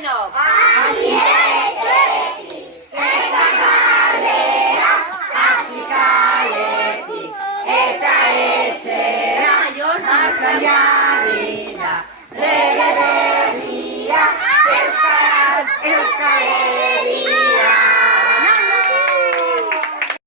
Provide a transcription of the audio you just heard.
denok! Hasiera etxetik, eta kalera, hasi kaletik, eta etxera, martxan jarri da, lege berria, euskaraz, euskal herria.